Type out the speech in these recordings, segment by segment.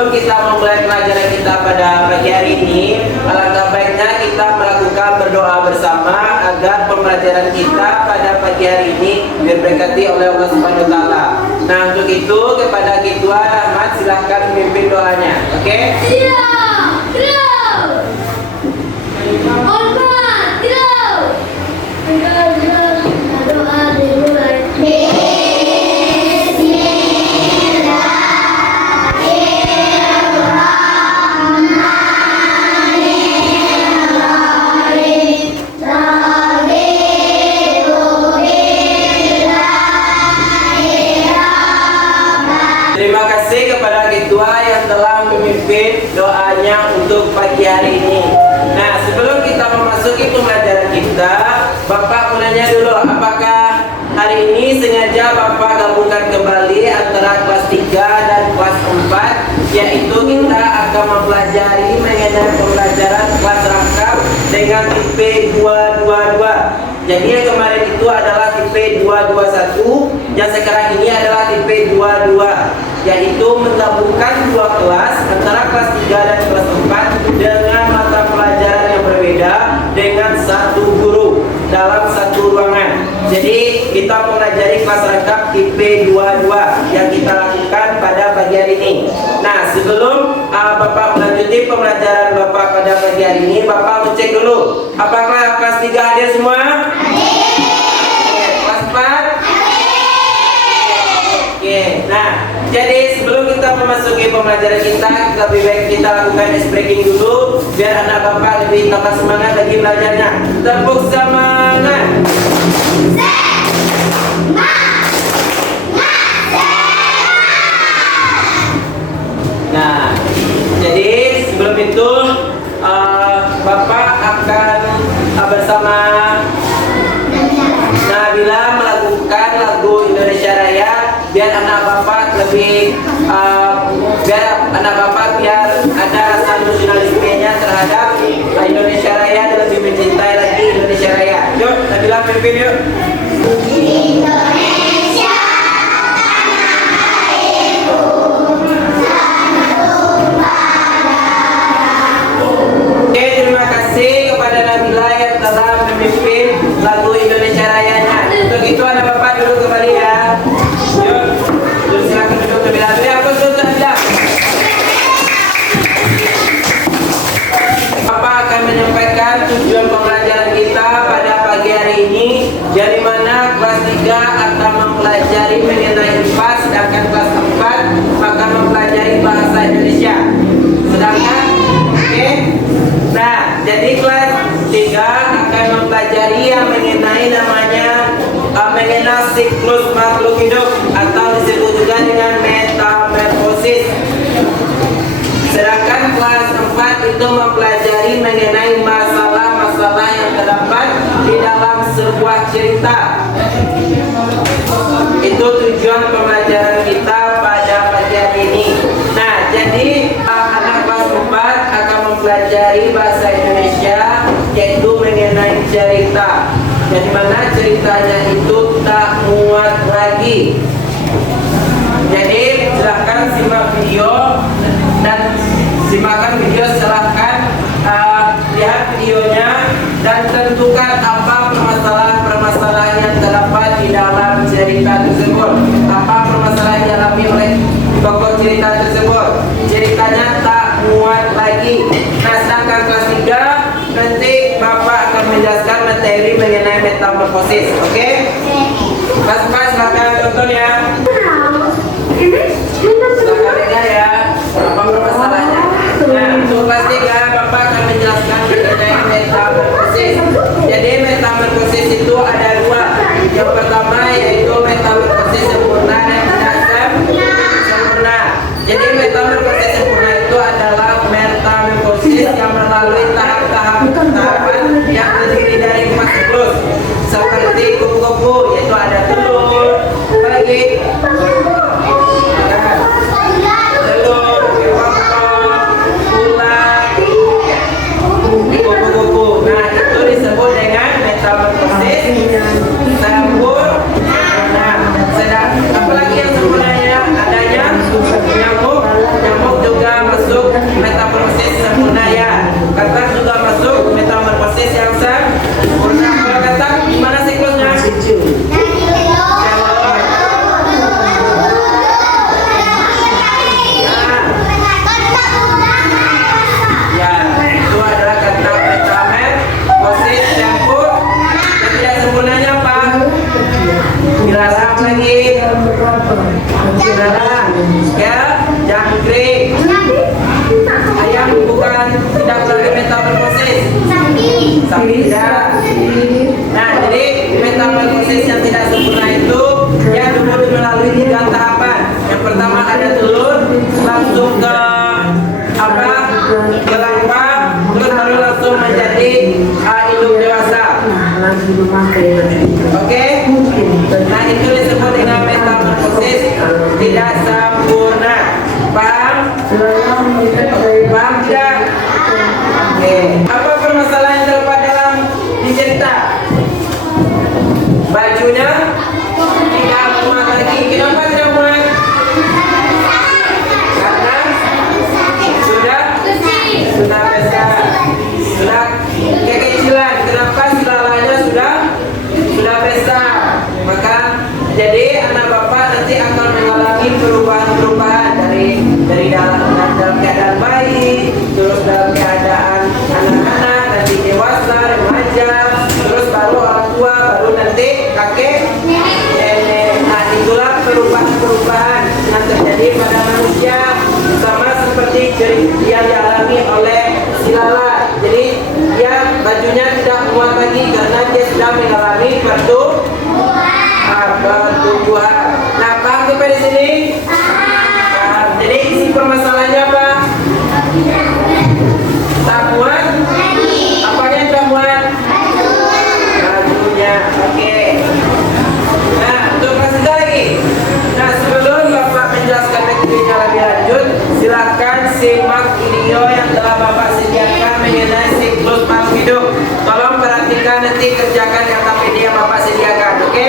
sebelum kita memulai pelajaran kita pada pagi hari ini, alangkah baiknya kita melakukan berdoa bersama agar pembelajaran kita pada pagi hari ini diberkati oleh Allah Subhanahu wa taala. Nah, untuk itu kepada Ketua Rahmat silahkan memimpin doanya. Oke? Terima kasih kepada Ketua yang telah memimpin doanya untuk pagi hari ini. Nah, sebelum kita memasuki pembelajaran kita, Bapak mau nanya dulu, apakah hari ini sengaja Bapak gabungkan kembali antara kelas 3 dan kelas 4, yaitu kita akan mempelajari mengenai pembelajaran kelas rangkap dengan IP 222. Jadi yang kemarin itu adalah tipe 221, yang sekarang ini adalah tipe 22, yaitu menggabungkan dua kelas antara kelas 3 dan kelas 4 dengan mata pelajaran yang berbeda dengan satu guru dalam satu ruangan. Jadi kita mempelajari kelas rangkap tipe 22 yang kita lakukan pada pagi hari ini. Nah, sebelum Bapak melanjuti pembelajaran Bapak pada pagi hari ini, Bapak mau cek dulu apakah kelas 3 hadir semua? Kelas 4? Oke, nah jadi sebelum kita memasuki pembelajaran kita, lebih baik kita lakukan ice breaking dulu biar anak Bapak lebih tambah semangat lagi belajarnya. Tepuk semangat. Nah, jadi sebelum itu Bapak akan bersama Nabila melakukan lagu Indonesia Raya biar anak Bapak lebih biar ada rasa nasionalismenya terhadap Indonesia Raya dan lebih mencintai lagi Indonesia Raya. Yuk, Nabila pimpin yuk. Indonesia tanah airku, selalu padaku. Oke, terima kasih kepada Nabila yang telah memimpin lagu Indonesia Rayanya. Untuk itu anak Bapak duduk kembali ya. Yuk, silakan duduk Nabila. Aku duduk Nabila. Bapak akan menyampaikan tujuan pembelajaran kita pada pagi hari ini, dari mana kelas 3 akan mempelajari mengenai IPA, sedangkan kelas 4 akan mempelajari bahasa Indonesia. Sedangkan, nah, jadi kelas 3 akan mempelajari yang mengenai namanya mengenai siklus makhluk hidup atau disebut juga dengan metamorfosis. Sedangkan kelas 4 itu mempelajari mengenai masalah-masalah yang terdapat di dalam sebuah cerita. Itu tujuan pembelajaran kita pada pagi hari ini. Nah, jadi anak kelas 4 akan mempelajari bahasa Indonesia, yaitu mengenai cerita. Jadi mana ceritanya itu tak muat lagi. Jadi silahkan simak video dan simakkan video, silahkan lihat videonya dan tentukan apa permasalahan yang terdapat di dalam cerita tersebut. Apa permasalahan yang dialami oleh tokoh cerita tersebut. Ceritanya tak muat lagi. Nah, sedangkan kelas 3 nanti Bapak akan menjelaskan materi mengenai metamorfosis. Oke? Kelas 4 silakan tonton ya. Silakan dengar ya. Apa permasalahannya? Nah, untuk kelas 3 Bapak akan menjelaskan mengenai metamorfosis. Jadi metamorfosis itu ada dua. Yang pertama yaitu metamorfosis sempurna dan tidak sempurna. Jadi metamorfosis sempurna itu adalah metamorfosis yang melalui tahapan yang terdiri dari 4 siklus, seperti kupu-kupu, yaitu ada telur, lagi Saudara, ya, jangkrik. Ayam bukan tidak berarti metamorfosis. Sapi tidak. Nah, jadi metamorfosis yang tidak sempurna itu ya dulu melalui 3 tahapan. Yang pertama ada telur, langsung ke apa? Ke larva, terus baru langsung menjadi induk dewasa. Oke? Nah, itu disebut dengan metamorfosis tidak sempurna. Paham? Paham tidak? Oke. Apa permasalahan yang terdapat dalam dicerita? Bajunya tidak muat lagi. Kenapa tidak muat? Karena sudah besar, sudah kekecilan. Kenapa silalanya sudah besar? Maka jadi anak bapak nanti akan mengalami perubahan dari dalam keadaan bayi, terus dalam keadaan anak-anak, nanti dewasa, remaja, terus baru orang tua, baru nanti kakek, nenek. Nah, itulah perubahan yang terjadi pada manusia, sama seperti yang dialami oleh si lalat. Jadi dia bajunya tidak muat lagi karena dia sudah mengalami pertumbuhan. Nah, paham sampai di sini? Jadi isi permasalahannya apa? Tak muat? Apanya yang tak muat? Bajunya. Oke. Nah, untuk kasih lagi. Nah, sebelum Bapak menjelaskan tekniknya lebih lanjut, silakan simak video yang telah Bapak sediakan mengenai siklus makhluk hidup. Tolong perhatikan, nanti kerjakan kata PD yang Bapak sediakan, oke?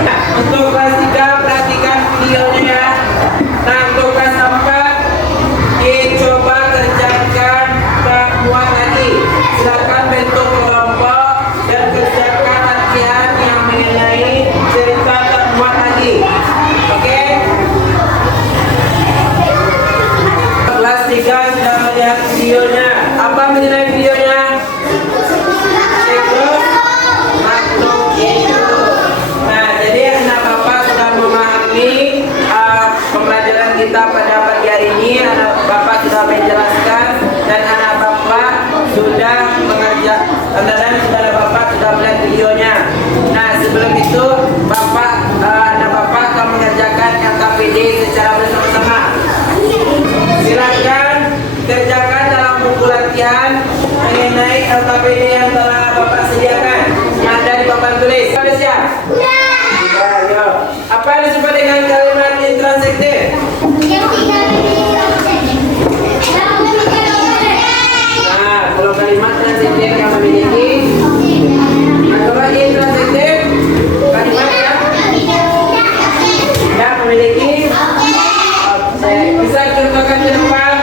Nah, untuk kelas 3 perhatikan videonya ya. Nah, untuk kelas 4 dicoba kerjakan tak muat lagi. Silakan bentuk kelompok dan kerjakan latihan yang mengenai cerita tak muat lagi. Oke? Kelas 3 sudah melihat videonya. Apa mengenai videonya? Siklus makhluk hidup. Nah, jadi anak bapak sudah memahami pembelajaran kita pada pagi hari ini. Anak bapak sudah menjelaskan dan anak bapak sudah sudah melihat videonya. Nah, sebelum itu anak bapak akan mengerjakan KKPD secara bersama-sama. Silakan kerjakan dalam buku latihan mengenai KKPD yang telah bapak sediakan yang ada di papan tulis. Sudah siap? Ya. Ayo. Apa yang disebut dengan kalimat intransektif? Nah, kalau kalimat transitif yang memiliki kalau intransektif kalimat yang memiliki objek. Bisa contohkan ke depan?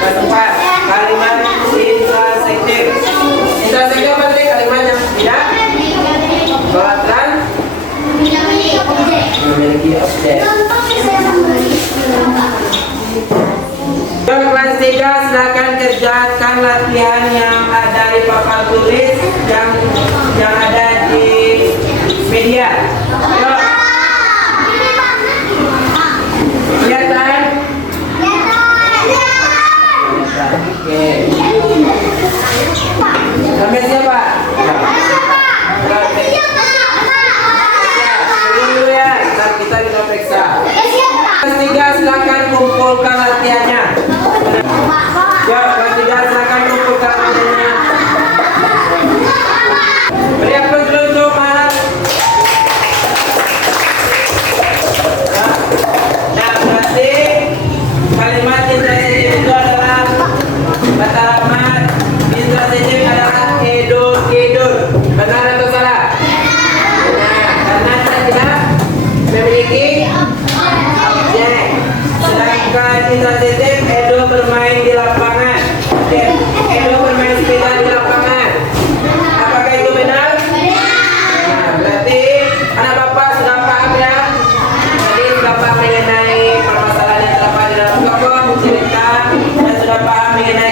Tempat kalimat intransektif. Intransektif berarti kalimat yang tidak berlatar memiliki objek. Kelas 3 silakan kerjakan latihan yang ada di papan tulis yang ada di media. Yuk. Kelihatan? Oke. Sampai siapa? Dulu ya, kita periksa. Kelas 3 silakan kumpulkan latihannya. Ya, kelas 3 silakan kumpulkan latihannya. Beri aplaus dulu untuk Mahat. Nah, berarti kalimat intransektif itu adalah kata alamat intransektif adalah edo.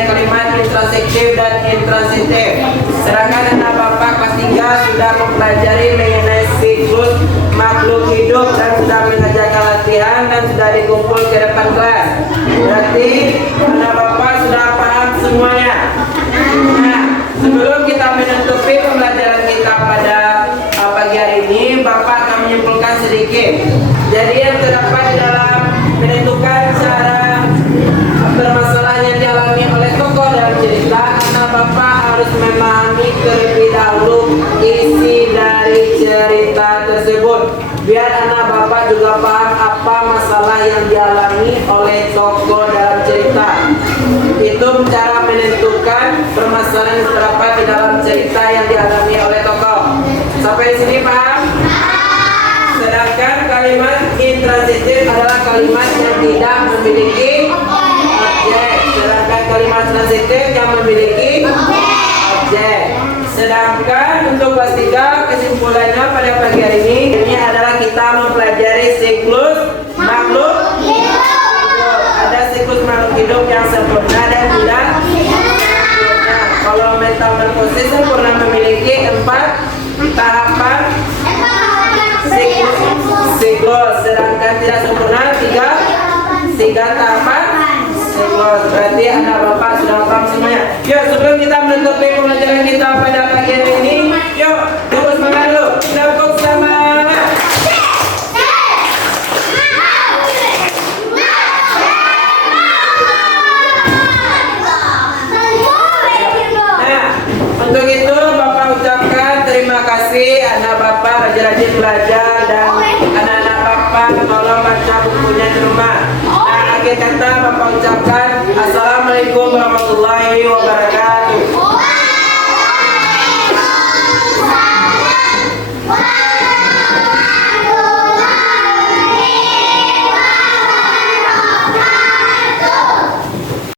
kalimat intransitif dan intransitif. Sedangkan anak Bapak kelas 3 sudah mempelajari mengenai siklus makhluk hidup dan sudah mengerjakan latihan dan sudah dikumpul ke depan kelas. Berarti anak Bapak sudah paham semuanya. Nah, sebelum kita menutupi pembelajaran kita pada pagi hari ini, Bapak akan menyimpulkan sedikit. Jadi yang terdapat di dalam menentukan cara permasalahan yang dialami oleh tokoh dalam cerita, anak Bapak harus memahami terlebih dahulu isi dari cerita tersebut. Biar anak Bapak juga paham apa masalah yang dialami oleh tokoh dalam cerita. Itu cara menentukan permasalahan yang terdapat di dalam cerita yang dialami oleh tokoh. Sampai di sini paham? Sedangkan kalimat intransitif adalah kalimat yang tidak memiliki objek. Sedangkan kalimat transitif yang memiliki objek. Sedangkan untuk kelas 3 kesimpulannya pada pagi hari ini adalah kita mempelajari siklus makhluk hidup. Ada siklus makhluk hidup yang sempurna dan tidak sempurna. Kalau metamorfosis sempurna memiliki 4 tahapan siklus, sedangkan tidak sempurna 3 tahapan siklus. Berarti anak Bapak sudah paham semuanya. Yuk, sebelum kita menutupi pembelajaran kita pada pagi hari ini, yuk tepuk semangat dulu. Tepuk semangat. Nah, untuk itu Bapak ucapkan terima kasih anak Bapak rajin-rajin belajar dan anak-anak Bapak tolong baca bukunya di rumah. Nah, akhir kata Bapak ucapkan Assalamualaikum warahmatullahi wabarakatuh.